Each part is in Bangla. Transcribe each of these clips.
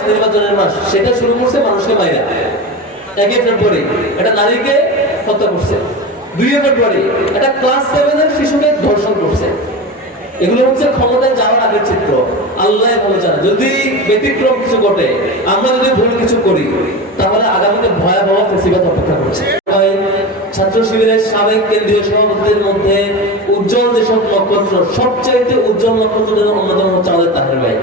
মাস, নির্বাচনের মাস, সেটা শুরু করছে মানুষকে মাইরা। 1 ফেব্রুয়ারি একটা নারীকে হত্যা করছে। 2 ফেব্রুয়ারি একটা ক্লাস 7 এর শিশুকে ধর্ষণ করছে। এগুলো হচ্ছে ক্ষমতায় যাওয়ার আগের চিত্র। আল্লাহ ভালো জানে, যদি ব্যতিক্রম কিছু ঘটে, আমরা যদি ভুল কিছু করি, তাহলে আগামীতে ভয়াবহ ফেসিবাদ অপেক্ষা করছে। ছাত্র শিবিরের সাবেক কেন্দ্রীয় সভাপতিদের মধ্যে উজ্জ্বল যেসব নক্ষত্র, সবচাইতে উজ্জ্বল নক্ষত্রদের অন্যতম হচ্ছে আমাদের তাহের ভাই।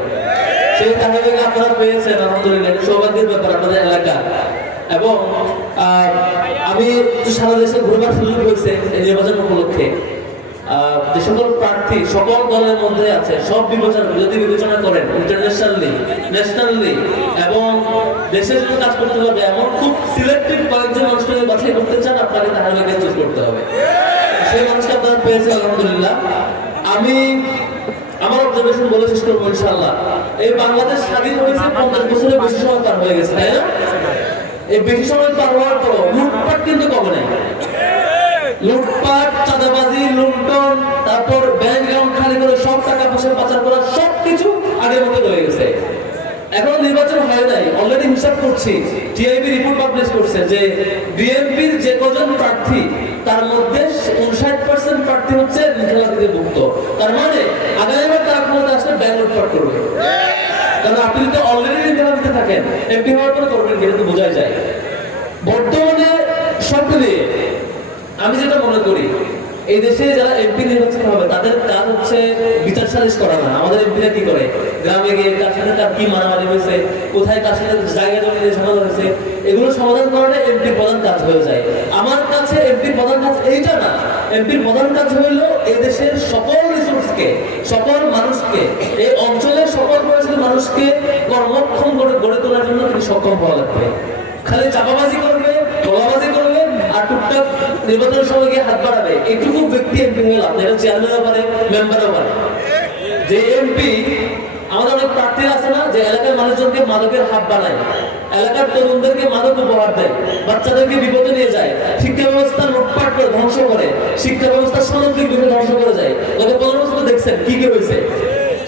সেই তাহের ভাইকে আপনারা পেয়েছেন, আলহামদুলিল্লাহ, সৌভাগ্যের ব্যাপার আপনাদের এলাকা। এবং আমি সারা দেশে ঘুরবার সুযোগ হয়েছে এই নির্বাচন উপলক্ষে। যে সকল প্রার্থী সকল দলের মধ্যে আছে, সব বিবেচনা করেন ইন্টারন্যাশনালি, ন্যাশনালি এবং দেশে যদি কাজ করতে হবে, এমন খুব সিলেক্টিভ কয়েকজন মানুষকে বাছাই করতে চান, আপনাকে তাহলে চুজ করতে হবে। সেই মানুষকে আপনারা পেয়েছেন, আলহামদুলিল্লাহ। আমি আমার অবজারভেশন বলে শেষ করবো ইনশাআল্লাহ। এই বাংলাদেশ স্বাধীন হয়েছে 50 বছরের বেশি সময় পার হয়ে গেছে, তাই না? এই বেশি সময় পার হওয়ার পর লুটপাট কিন্তু কমে নাই। লুটপাট, চাঁদাবাজি, লুণ্ঠন, তারপর ব্যাংক অ্যাকাউন্ট খালি করে সব টাকা পয়সা পাচার করা, সবকিছু আগের মতো রয়ে গেছে। এখন নির্বাচন হয় নাই, অলরেডি হিসাব করছি, টিআইবি রিপোর্ট পাবলিশ করছে যে বিএনপির যে কজন প্রার্থী, তার মধ্যে 59% প্রার্থী হচ্ছে নির্বাচিত ভুক্ত। তার মানে আগামীবার তারা ক্ষমতা আসলে ব্যাংক লুটপাট করবে। কারণ আপনি যদি অলরেডি নির্বাচিত থাকেন, এমপি হওয়ার পরে করবেন, কিন্তু বোঝাই যায়। বর্তমানে সব মিলিয়ে আমি যেটা মনে করি, এই দেশে যারা এমপি নির্বাচিত হবে, তাদের কাজ হচ্ছে বিচার সালিশ করা না। আমাদের এমপিরা কি করে, গ্রামে গিয়ে কার সাথে কার কি মারামারি হয়েছে, কোথায় কার সাথে জায়গা জমি নিয়ে ঝামেলা হয়েছে, এগুলো সমাধান করাটা এমপির প্রধান কাজ হয়ে যায়। আমার কাছে এমপির প্রধান কাজ এইটা না। এমপির প্রধান কাজ হইল এই দেশের সকল রিসোর্সকে, সকল মানুষকে, এই অঞ্চলের সকল পরিচিত মানুষকে কর্মক্ষম করে গড়ে তোলার জন্য তিনি সক্ষম হওয়া লাগবে। খালি চাপাবাজি করবে, তোলাবাজি করবে আর টুকটাক নির্বাচনের সময় গিয়ে হাত বাড়াবে, এইটুকু ব্যক্তি এমপি হয়ে লাভ। এটা চেয়ারম্যানও পারে, মেম্বারও পারে। যে এমপি, আমাদের অনেক প্রার্থী আছে না, যে এলাকার মানুষজনকে মাদকের হাত বানায়, এলাকার তরুণদেরকে মাদক উপহার দেয়, বাচ্চাদেরকে বিপদে নিয়ে যায়, শিক্ষা ব্যবস্থা লুটপাট করে ধ্বংস করে, শিক্ষা ব্যবস্থা সামগ্রিক ভাবে ধ্বংস করে যায়। গত 15 বছর দেখছেন কি কি হয়েছে।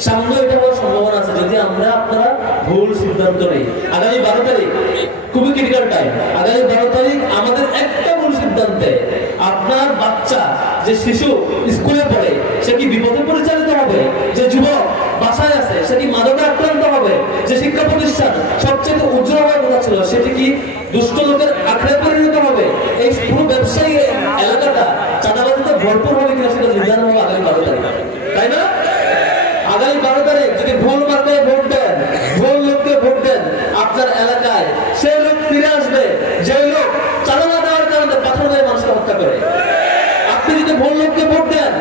সামনে এটা হওয়ার সম্ভাবনা আছে যদি আপনারা ভুল সিদ্ধান্ত নেই। আগামী 12 তারিখ খুবই ক্রিটিক্যাল টাইম। আগামী 12 তারিখ আমাদের একটা ভুল সিদ্ধান্তে আপনার বাচ্চা, যে শিশু স্কুলে পড়ে, সে কি বিপদে পরিচালিত হবে? যে যুবক বাসায় আছে, সে কি মাদকে আক্রান্ত হবে? যে শিক্ষা প্রতিষ্ঠান সবচেয়ে উজ্জ্বল হওয়ার কথা ছিল, সেটি কি দুষ্ট লোকের আখড়ায় পরিণত হবে? এই পুরো ব্যবসায়ী এলাকাটা চাঁদাবাজিতে ভরপুর হবে কিনা, সেটা নির্ধারণ হবে আগামী 12 তারিখ, তাই না? আগামী 12 তারিখ যদি ভুল মার্কায় ভোট দেন, ভুল লোককে ভোট দেন, আপনার এলাকায় সেই লোক ফিরে আসবে যে লোক চাঁদা দেওয়ার কারণে পাথর দিয়ে মানুষকে হত্যা করে। আপনি যদি ভুল লোককে ভোট দেন,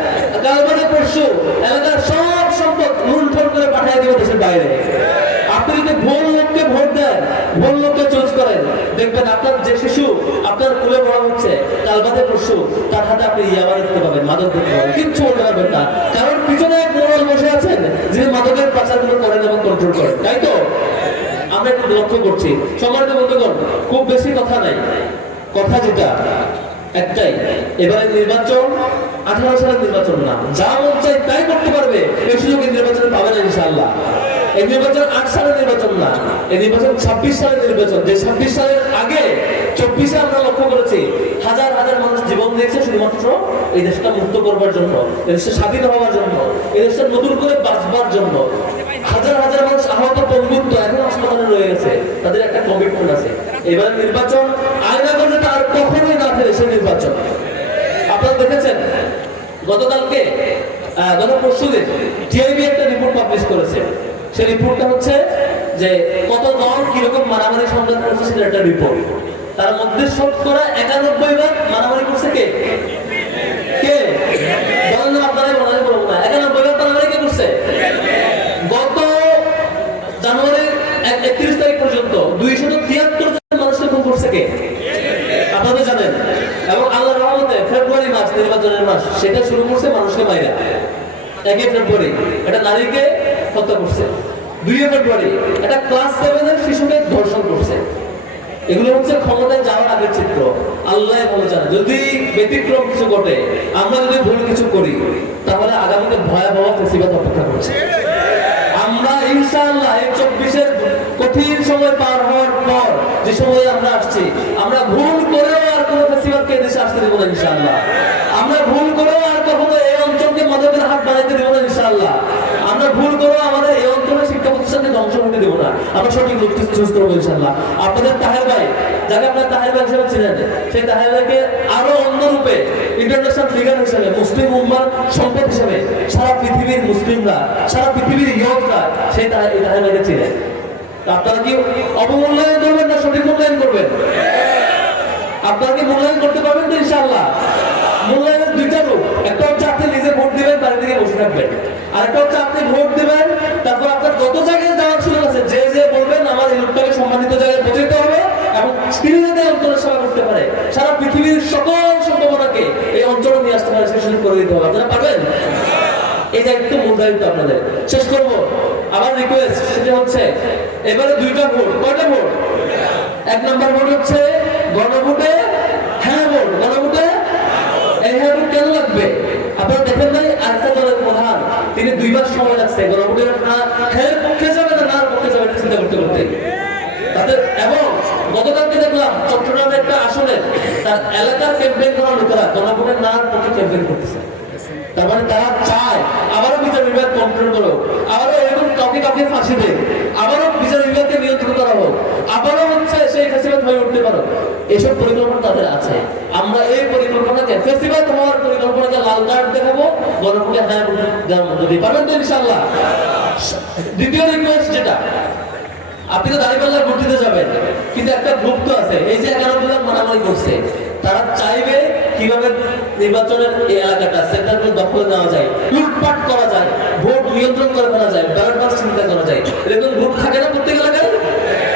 কাল বাদে পরশু এলাকার সব সম্পদ লুণ্ঠন করে পাঠিয়ে দেবে দেশের বাইরে। আপনি যদি ভুল লোককে ভোট দেন, ভুল লোককে চুজ করেন, দেখবেন আপনার যে শিশু আপনার কোলে বড় হচ্ছে, কাল বাদে পরশু তার হাতে আপনি ইয়াবা দেখতে পাবেন, মাদক দেখতে পাবেন, কিচ্ছু বলতে পারবেন না। কারণ পিছনে এক মোড়ল বসে আছেন যিনি মাদকের পাচারগুলো করেন এবং কন্ট্রোল করেন, তাই তো? আমরা একটু লক্ষ্য করছি। সম্মানিত বন্ধুগণ, খুব বেশি কথা নাই, কথা যেটা একটাই, এবারে নির্বাচন 18 সালের নির্বাচন না, যা মন চাই তাই করতে পারবে, এই সুযোগ নির্বাচনে পাবে না ইনশাআল্লাহ। এই নির্বাচন 8 সালের নির্বাচন না, এই নির্বাচন 26 সালের নির্বাচন। যে 26 সালের আগে 24-এ আমরা লক্ষ্য করেছি হাজার হাজার মানুষ জীবন দিয়েছে শুধুমাত্র এই দেশটা মুক্ত করবার জন্য, এই দেশটা স্বাধীন হওয়ার জন্য, এই দেশটা নতুন করে বাঁচবার জন্য। হাজার হাজার মানুষ আহত, পঙ্গুত্ব, এখন হাসপাতালে রয়ে গেছে, তাদের একটা কমিটমেন্ট আছে। এবার নির্বাচন আয়না করলে তার কখনোই না ফেলে সে নির্বাচন। আপনারা দেখেছেন গতকালকে, গত পরশুদিন টিআইবি একটা রিপোর্ট পাবলিশ করেছে। সেই রিপোর্টটা হচ্ছে যে কত দল কিরকম মারামারি সংঘাত করছে, সেটা একটা রিপোর্ট। তার মধ্যে শতকরা 91 বার মারামারি করছে কে? কে বলেন না, আপনারাই মনে করবো না। 91 বার মারামারি কে করছে? গত জানুয়ারি 31 তারিখ পর্যন্ত 273 জন মানুষকে খুন করছে কে? আপনারা জানেন। এবং আল্লাহর রহমতে ফেব্রুয়ারি মাস, নির্বাচনের মাস, সেটা শুরু করছে মানুষকে মাইরা। 1 ফেব্রুয়ারি একটা নারীকে হত্যা করছে। 2 ফেব্রুয়ারি একটা ক্লাস 7 এর শিশুকে ধর্ষণ করছে। এগুলো হচ্ছে ক্ষমতায় যাওয়ার আগের চিত্র। আল্লাহ ভালো জানে, যদি ব্যতিক্রম কিছু ঘটে, আমরা যদি ভুল কিছু করি, তাহলে আগামীতে ভয়াবহ ফেসিবাদ অপেক্ষা করছে। আমরা ইনশাআল্লাহ এই 24-এর কঠিন কঠিন সময় পার হওয়ার পর যে সময় আমরা আসছি, আমরা ভুল করেও আর কোনো ফেসিবাদকে দেশে আসতে দেবো না ইনশাআল্লাহ। আমরা ভুল করেও আর কখনো এই অঞ্চলকে মাদকের হাত বাড়াইতে দেবো না ইনশাআল্লাহ। আমরা ভুল করেও আমাদের এই অঞ্চলের শিক্ষা প্রতিষ্ঠানকে ধ্বংস করতে দেবো না। আমরা সঠিক লক্ষ্যে চুজ করবো ইনশাআল্লাহ। আপনাদের তাহের ভাই, যাকে আপনার তাহের ভাই হিসেবে চিনেন, সেই তাহের ভাইকে আরো অন্য রূপে ইন্টারন্যাশনাল ফিগার হিসেবে, মুসলিম উম্মার সম্পদ হিসেবে সারা পৃথিবীর মুসলিমরা, সারা পৃথিবীর ইয়ুথরা সেই তাহের ভাইকে চিনেন। আপনারা কি অবমূল্যায়ন করবেন না সঠিক মূল্যায়ন করবেন? আপনারা কি মূল্যায়ন করতে পারবেন তো ইনশাআল্লাহ? মূল্যায়নের দুইটা রূপ, একটা হচ্ছে আপনি নিজে ভোট দিবেন, বাড়ি থেকে বসে থাকবেন, আর একটা হচ্ছে আপনি ভোট দিবেন, তারপর আপনার যত জায়গায় যাওয়ার সুযোগ আছে, যে যে বলবেন আমার এই লোকটাকে সম্মানিত জায়গায় পৌঁছাতে হবে এবং তিনি যাতে অঞ্চলের সেবা করতে পারে, সারা পৃথিবীর সকল সম্ভাবনাকে এই অঞ্চলে নিয়ে আসতে পারে, সে সুযোগ করে দিতে হবে। আপনারা পারবেন? এই দায়িত্ব, মূল দায়িত্ব আপনাদের। শেষ করবো আমার রিকোয়েস্ট, সেটা হচ্ছে এবারে দুইটা ভোট। কয়টা ভোট? এক নম্বর ভোট হচ্ছে গণভোটে হ্যাঁ ভোট। গণভোটে এই হ্যাঁ ভোট কেন লাগবে? আপনারা দেখেন নাই আরেকটা দলের প্রধান, তিনি 2 মাস সময় লাগছে গণভোটের হ্যাঁ পক্ষে যাবে না নার পক্ষে যাবে চিন্তা করতে করতে তাদের। এবং গতকালকে দেখলাম চট্টগ্রামে একটা আসনে তার এলাকার ক্যাম্পেইন করা লোকেরা গণভোটের নার পক্ষে ক্যাম্পেইন করতেছে। তার মানে তারা চায় আবারও বিচার বিভাগ কন্ট্রোল করো, আবারও এরকম কাউকে কাউকে ফাঁসি দেয়, আবারও বিচার বিভাগকে নিয়ন্ত্রণ করা হোক, আবারও হচ্ছে সেই ফেসিবাদ হয়ে উঠতে পারো। এসব পরিকল্পনা তাদের আছে। আমরা এই পরিকল্পনাকে, ফেসিবাদ হওয়ার পরিকল্পনাকে লাল কার্ড দেখাবো, গণভোটে হ্যাঁ যদি পারবেন তো ইনশাআল্লাহ। দ্বিতীয় রিকোয়েস্ট যেটা, আপনি তো দাঁড়িপাল্লায় ভোট দিতে যাবেন, কিন্তু একটা গ্রুপ তো আছে, এই যে 11 জন মারামারি করছে, তারা চাইবে কিভাবে নির্বাচনের এই এলাকাটা সেন্টারগুলো দখল নেওয়া যায়, লুটপাট করা যায়, ভোট নিয়ন্ত্রণ করে ফেলা যায়, ব্যালট বাক্স চিন্তা করা যায়। এরকম গ্রুপ থাকে না প্রত্যেক এলাকায়?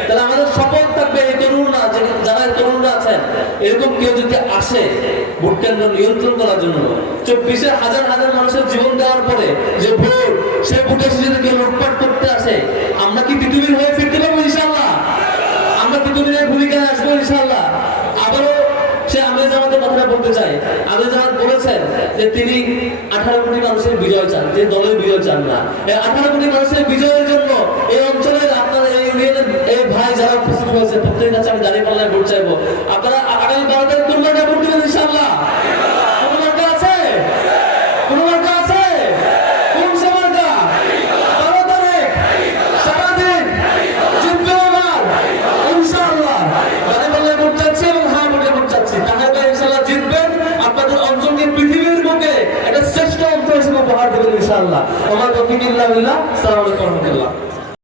তাহলে আমাদের শপথ থাকবে এই তরুণরা, যারা তরুণরা আছেন, এরকম কেউ যদি আসে ভোট কেন্দ্র নিয়ন্ত্রণ করার জন্য, 24-এ হাজার হাজার মানুষের জীবন দেওয়ার পরে যে ভোট, সেই ভোটে যদি কেউ লুটপাট করতে আসে, আমরা কি পৃথিবীর হয়ে ফিরতে পারবো ইনশাআল্লাহ? আমরা পৃথিবীর ভূমিকায় আসবো ইনশাআল্লাহ। আবারও সে আমির জামাতের কথাটা বলতে চাই। আমির জামাত বলেছেন যে তিনি 18 কোটি মানুষের বিজয় চান, যে দলের বিজয় চান না। এই 18 কোটি মানুষের বিজয়ের জন্য এই অঞ্চলের আপনার এই ইউনিয়নের এই ভাই যারা উপস্থিত হয়েছে, প্রত্যেকের কাছে আমি দাঁড়িপাল্লায় ভোট চাইবো। আপনারা আগামী 12 তারিখ কোন মার্কা ভোট দিবেন ইনশাআল্লাহ? কোন মার্কা আছে? কোন মার্কা আছে? কোন সে মার্কা? 12 তারিখ সারাদিন জিতবে আমার ইনশাআল্লাহ। দাঁড়িপাল্লায় ভোট চাচ্ছি এবং হ্যাঁ ভোটে ভোট চাচ্ছি। তাহলে ইনশাআল্লাহ জিতবেন, আপনাদের অঞ্চলকে পৃথিবীর বুকে একটা শ্রেষ্ঠ অঞ্চল হিসেবে উপহার দেবেন ইনশাআল্লাহ। আমার তৌফিক ইল্লা বিল্লাহ। আসসালামু আলাইকুম ওয়া রাহমাতুল্লাহ।